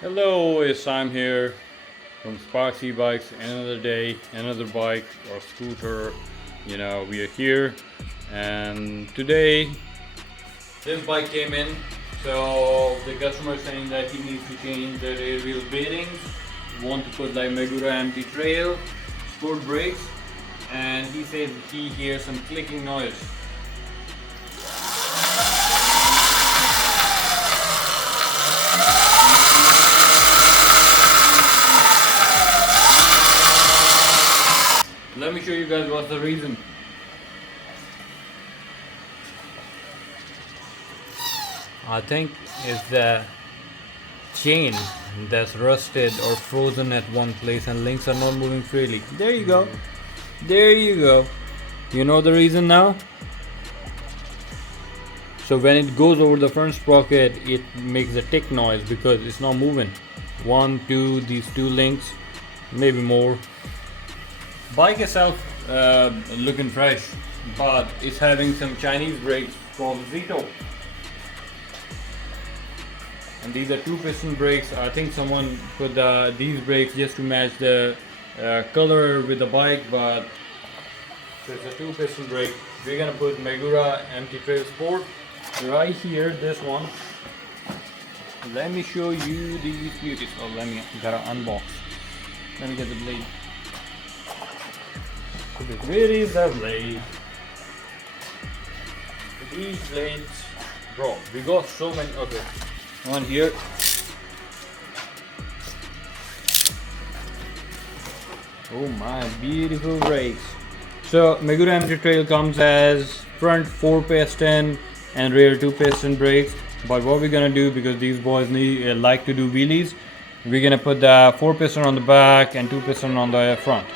Hello, it's Sam here from SPARKX Bikes. Another day, another bike or scooter. We are here, and today this bike came in. So the customer is saying that he needs to change the rear wheel bearings. Want to put like Magura empty trail, sport brakes, and he says he hears some clicking noise. Let me show you guys what's the reason. I think it's the chain that's rusted or frozen at one place and links are not moving freely. There you go. There you go. You know the reason now? So when it goes over the front sprocket, it makes a tick noise because it's not moving. One, two, these two links, maybe more. Bike itself looking fresh, but it's having some Chinese brakes from Zito. And these are 2-piston brakes. I think someone put these brakes just to match the color with the bike, but so it's a 2-piston brake. We're gonna put Magura Empty Trail Sport right here, this one. Let me show you these beauties. Oh, let me gotta unbox. Let me get the blade. Where is the blade? These blades, bro, we got so many. Okay, one here. Oh my, beautiful brakes. So Magura Empty Trail comes as front 4-piston and rear 2-piston brakes. But what we're gonna do, because these boys like to do wheelies, we're gonna put the 4-piston on the back and 2-piston on the front.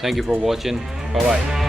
Thank you for watching. Bye bye.